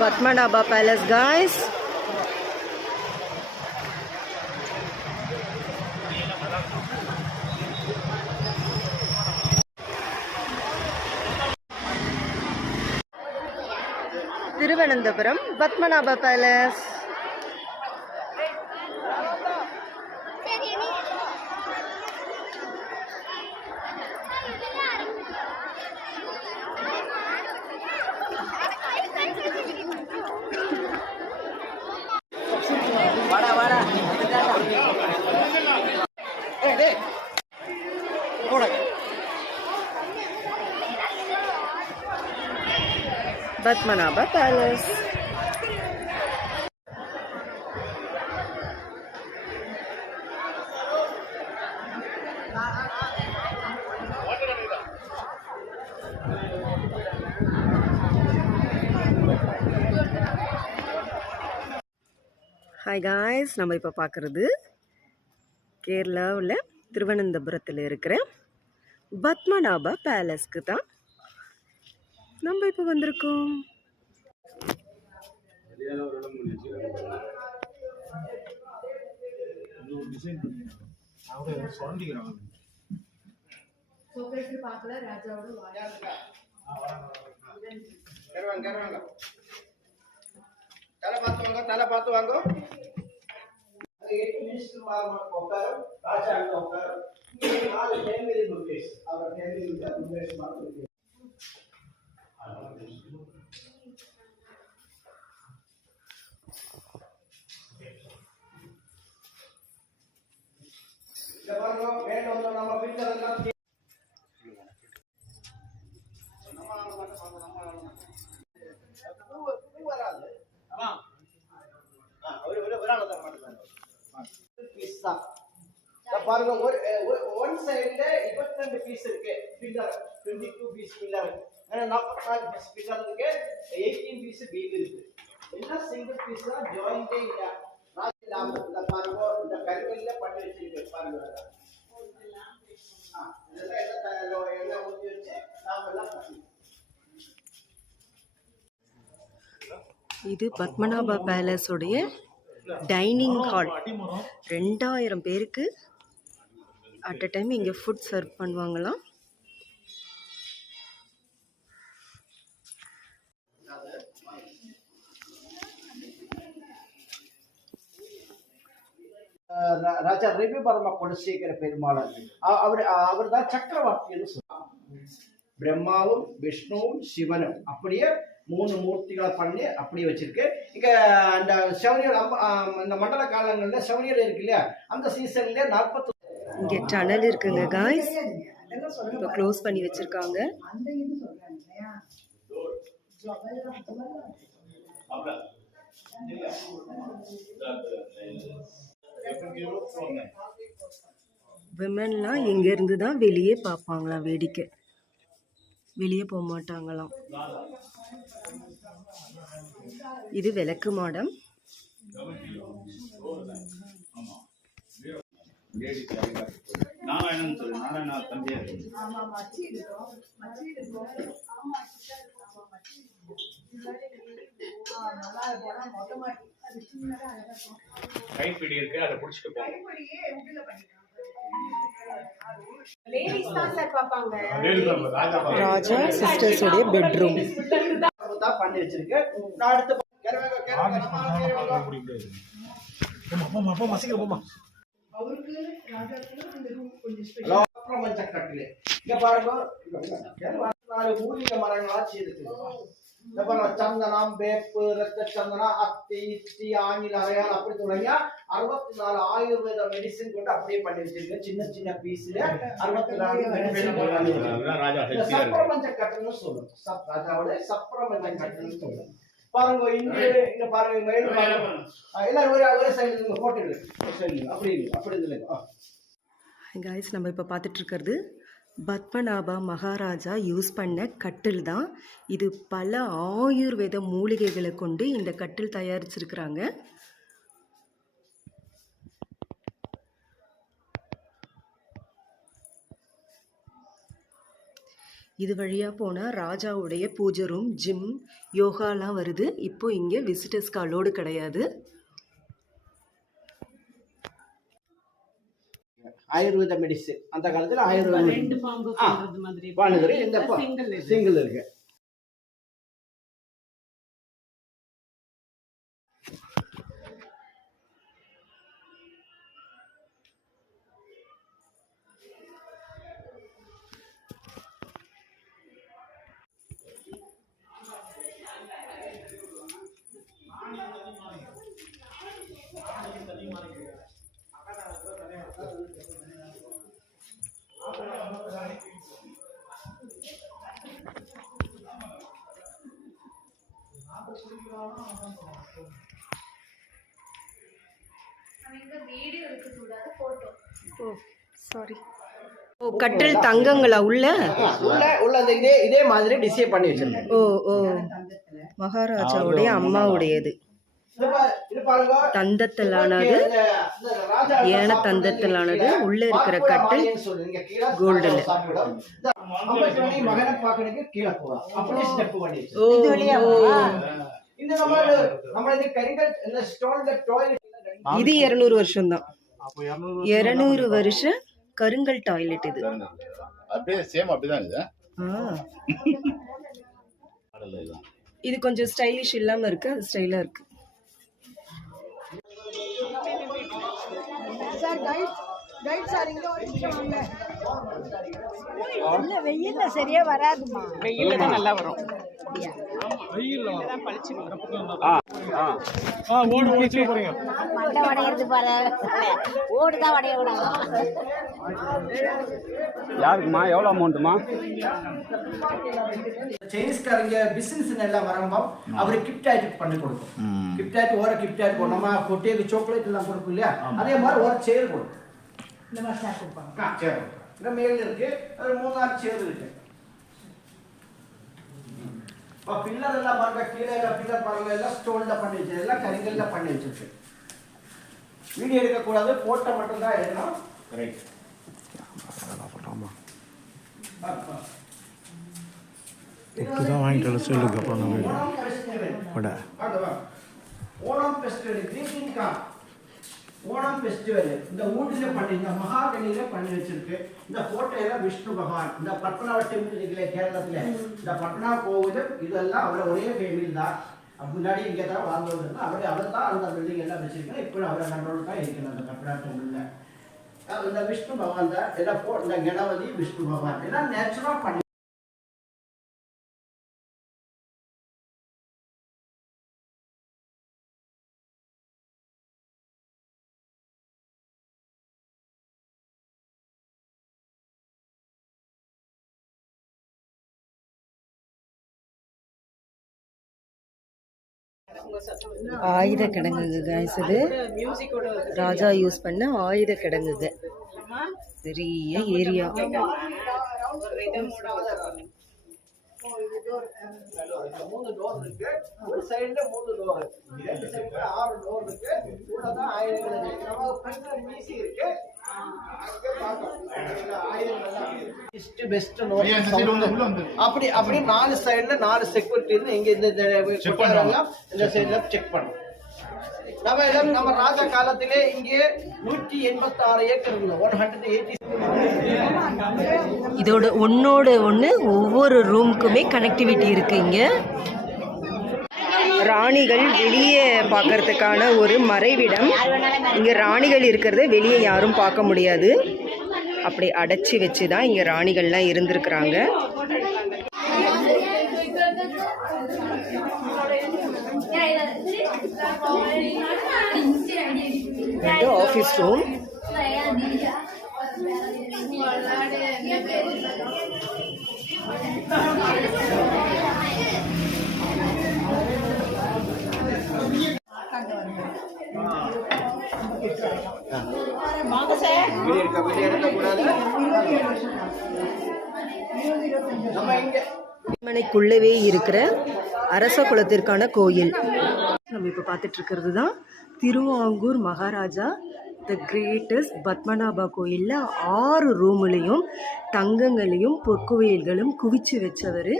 Padmanabha Palace, guys. Thiruvananthapuram Padmanabha Palace. Padmanabha Palace. Hi guys, நம்ம இப்போ பார்க்குறது கேரளாவில் திருவனந்தபுரத்தில் இருக்கிற பத்மநாபா பேலஸ்க்கு தான் நம்ம இப்போ வந்திருக்கோம். தலை பார்த்து வாங்க. பாருங்க, ஒன் சைடுல 22 பீஸ் இருக்கு. Pillar 22 piece pillar, 44 piece pillar இருக்கு. 18 பீஸ் பீம் இருக்கு. எல்லாம் சிங்கிள் பீஸ் தான், ஜாயிண்டே இல்ல. இந்த பாருங்க, இந்த கல்கல்ல பண்ணி வச்சிருக்கு பாருங்க. இதெல்லாம் எல்லாம் ஊத்தி வச்சு நாம எல்லாம் பண்ணி. இது பத்மநாபா பேலஸ் உடைய டைனிங் ஹால். 2000 பேருக்கு அட் அ டைம் இங்கே ஃபுட் சர்வ் பண்ணுவாங்களாம். ராஜா ரவிவர்மா குலசேகர பெருமாள், அவர் தான் சக்கரவர்த்தின்னு சொல்லுவாங்க. பிரம்மாவும் விஷ்ணுவும் சிவனும் அப்படியே 3 மூர்த்திகளை பண்ணி அப்படியே வச்சிருக்கு. இங்க அந்த செவனியல் இந்த மண்டல காலங்கள்ல செவனியல் இருக்கு இல்லையா, அந்த சீசன்ல 40 இங்கே டனல் இருக்குங்க காய்ஸ். இப்போ க்ளோஸ் பண்ணி வச்சிருக்காங்க. விமென்லாம் இங்கேருந்து தான் வெளியே பார்ப்பாங்களாம் வேடிக்கை, வெளியே போக மாட்டாங்களாம். இது விளக்கு மாடம். கைப்பிடி இருக்கு, அதை புடிச்சிட்டு போங்க. ராஜா சிஸ்டர்ஸ் உடைய பெட்ரூம் தான் பண்ணி வச்சிருக்கு. நான் அடுத்து கட்டிலே இங்க பாருங்க, 4 மூலிகை மரங்களா செய்திருக்கு. சந்தனம், வேப்பு, ரத்த சந்தனம், அத்தி, இத்தி, ஆங்கில அறையால் அப்படி தொடங்கியா 64 ஆயுர்வேத மெடிசின் கொண்டு அப்படியே பண்ணி வச்சிருக்கு. சின்ன சின்ன பீஸ்ல 64 மெடிசின். சப்ரமஞ்ச கட்டுன்னு சொல்லுவோம். ராஜாவோட சப்ரமஞ்ச கட்டுன்னு சொல்லுவோம். பாருங்க, இங்க பாருங்க, மயில் எல்லாரும் ஒரே சைடு போட்டு அப்படி அப்படி இல்லைங்க காய்ஸ். நம்ம இப்போ பார்த்துட்டு இருக்கிறது பத்மநாபா மகாராஜா யூஸ் பண்ண கட்டில் தான். இது பல ஆயுர்வேத மூலிகைகளை கொண்டு இந்த கட்டில் தயாரிச்சிருக்கிறாங்க. இது வழியாக போனால் ராஜாவுடைய பூஜை ரூம், ஜிம், யோகாலாம் வருது. இப்போ இங்கே விசிட்டர்ஸ்க்கு அலோடு கிடையாது. ஆயுர்வேத மெடிசின் அந்த காலத்துல ஆயுர்வேத பண்ணுது. இந்த சிங்கிள் இருக்கு. கட்டில் தங்கங்களா உள்ள உள்ள அந்த இதே மாதிரி டிசைன் பண்ணி வச்சிருக்கேன். ஓ மகாராஜாவுடைய அம்மாவுடையது. தந்தத்திலானது, ஏன தந்தத்திலானது. உள்ள இருக்கிற கட்டில் கோல்டுல. இது 200 வருஷம் தான். 200 வருஷம் கருங்கல் டாய்லெட் இது. அப்படியே சேம் அப்படிதான் இது. இது கொஞ்சம் ஸ்டைலிஷ் இல்லாம இருக்கு, அது ஸ்டைலா இருக்கு. வெயில்ல சரியா வராதுமா. வெயில்ல தான் நல்லா வரும். மண்டை வடையிறது பாரு, ஓடுதான் வடைய விடாது. யாருக்குமா எவ்வளவு அமௌண்ட்டுமா? சைனீஸ்காரங்க பிசினஸ் எல்லாம் வரும்போது அவரு கிஃப்ட் ஐட்டம் பண்ணி கொடுக்கும். கிஃப்ட் ஐட்டம் ஒரு கிஃப்ட் ஐட்டம் நம்ம கொட்டேக்கு சாக்லேட் எல்லாம் கொடுக்கும் இல்லையா, அதே மாதிரி ஒரு சேர் கொடுக்கும். இந்த மாதிரி சேர் கொடுப்பாங்க. சேர் இந்த மேல இருக்கு, அது 3-4 சேர் இருக்கு. பில்லர் எல்லாம் பாருங்க, கீழே பில்லர் பாருங்க, எல்லாம் ஸ்டோன்ல பண்ணி வச்சிருக்கு, எல்லாம் கரிங்கல்ல பண்ணி வச்சிருக்கு. வீடியோ எடுக்க கூடாது, போட்டோ மட்டும் தான் எடுக்கணும். ரைட். இதுதான் வாங்கிட்டு சொல்லுங்க. அப்புறம் Onam festival, greeting card. Onam festival இந்த ஊட்டில பண்ணி, இந்த மகாகனியில பண்ணி வச்சிருக்கு. இந்த போட்டோ எல்லாம் விஷ்ணு பகவான். இந்த பத்மநாப டெம்பிள் இருக்குல்ல கேரளத்துல, இந்த பத்மநாப கோவில் இதெல்லாம் அவரை ஒரே ஃபேமிலி தான். முன்னாடி இங்கே தான் வாழ்ந்தவங்க, அவர் தான் அந்த பில்டிங் எல்லாம் வச்சிருக்கேன். இப்போ அவரை கண்ட்ரோல் தான் இருக்கணும் அந்த பத்மநாப டெம்பிள்ல. இந்த விஷ்ணு பகவான் தான் எல்லாம் இந்த கணபதி விஷ்ணு பகவான் எல்லாம் நேச்சுரலா பண்ணி. ஆயுத கிடங்குங்க guys, இது ராஜா யூஸ் பண்ண ஆயுத கிடங்குங்க. பெரிய ஏரியா. மூணு டோர் இருக்கு, ஒரு சைடுல 3 டோர், ரெண்டு சைடுல 6 டோர் இருக்கு. இவ்வளவுதான் ஆயுதங்கள் இருக்கு. நம்ம ஃப்ரண்ட்ல மீசி இருக்கு. அப்படி 4 சைடுல 4 செக்யூரிட்டி இருந்து இங்க இந்த சைடுல செக் பண்ணும். நம்ம ராஜா காலத்திலே இங்கே 186 ஏக்கர் இருந்தது. 180. இதோட ஒன்னோட ஒன்று ஒவ்வொரு ரூமுக்குமே கனெக்டிவிட்டி இருக்கு. இங்க ராணிகள் வெளியே பார்க்கறதுக்கான ஒரு மறைவிடம். இங்க ராணிகள் இருக்கிறத வெளியே யாரும் பார்க்க முடியாது. அப்படி அடைச்சி வச்சு தான் இங்க ராணிகள்லாம் இருந்திருக்கிறாங்க. இது ஆஃபீஸ் ரூம். மனைக்குள்ளவே இருக்கிற அரச குலத்திற்கான கோயில். நம்ம இப்போ பார்த்துட்டு இருக்கிறது தான் திருவாங்கூர் மகாராஜா த கிரேட்டஸ்ட் பத்மநாபா கோயிலில் 6 ரூம்லேயும் தங்கங்களையும் பொற்குவியல்களும் குவிச்சு வச்சவர்.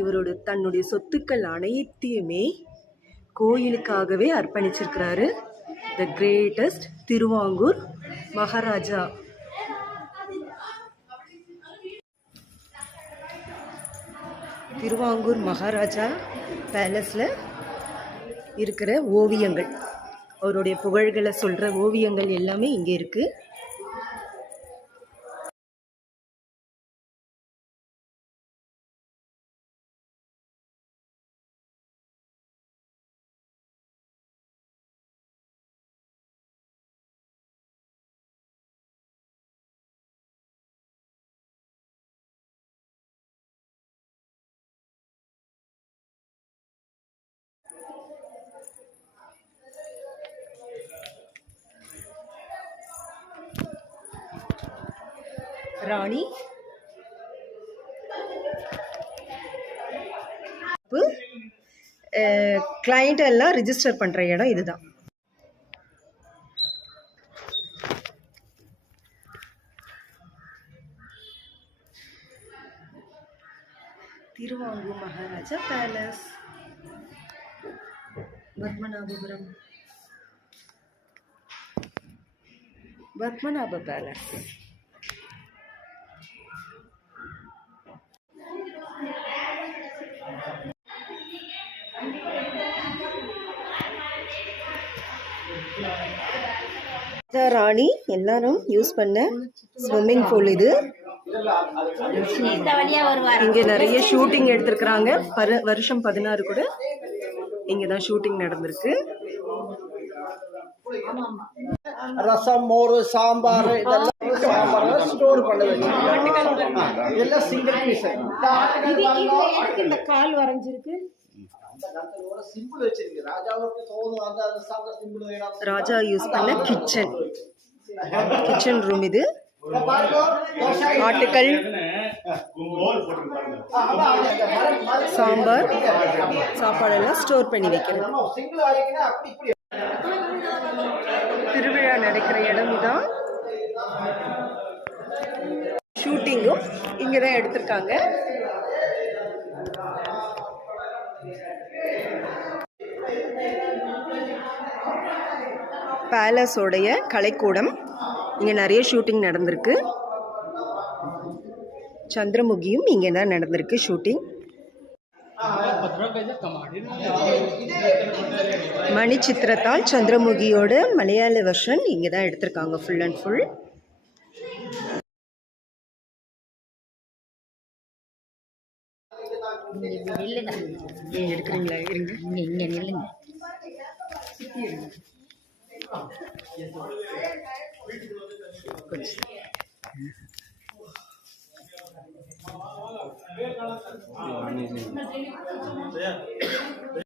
இவரோட தன்னுடைய சொத்துக்கள் அனைத்தையுமே கோயிலுக்காகவே அர்ப்பணிச்சிருக்கிறாரு. The greatest Travancore Maharaja. திருவாங்கூர் மகாராஜா பேலஸில் இருக்கிற ஓவியங்கள், அவருடைய புகழ்களை சொல்கிற ஓவியங்கள் எல்லாமே இங்கே இருக்குது. ராணி கிளைண்ட் எல்லாம் ரிஜிஸ்டர் பண்ணுற இடம் இதுதான். Travancore Maharaja palace, Padmanabhapuram Padmanabha palace. ராணி எல்லாரும் யூஸ் பண்ண ஸ்விம்மிங் பூல் இது. இங்கே நிறைய ஷூட்டிங் எடுத்திருக்கிறாங்க. வருஷம் 16 கூட இங்கே தான் ஷூட்டிங் நடந்திருக்கு. ரசம், மோர், சாம்பார் இதெல்லாம் ஸ்டோர் பண்ணது. இதெல்லாம் சிங்கிள் பீஸ். இந்த கால் வரைஞ்சிருக்கு. ராஜா யூஸ் பண்ண கிச்சன் ரூம் இது. ஆட்டுக்கல், சாம்பார், சாப்பாடெல்லாம் ஸ்டோர் பண்ணி வைக்கணும். திருவிழா நடக்கிற இடம் தான். ஷூட்டிங்கும் இங்கே தான் எடுத்திருக்காங்க. பேலஸோடைய கலைக்கூடம். இங்கே நிறைய ஷூட்டிங் நடந்திருக்கு. சந்திரமுகியும் இங்கே தான் நடந்திருக்கு ஷூட்டிங். மணி சித்திரத்தால் சந்திரமுகியோட மலையாள வெர்ஷன் இங்கே தான் எடுத்திருக்காங்க ஃபுல் அண்ட் ஃபுல். நீங்கள் எடுக்கிறீங்களா? இருங்க, இங்க நில்லுங்க. கொஞ்சம்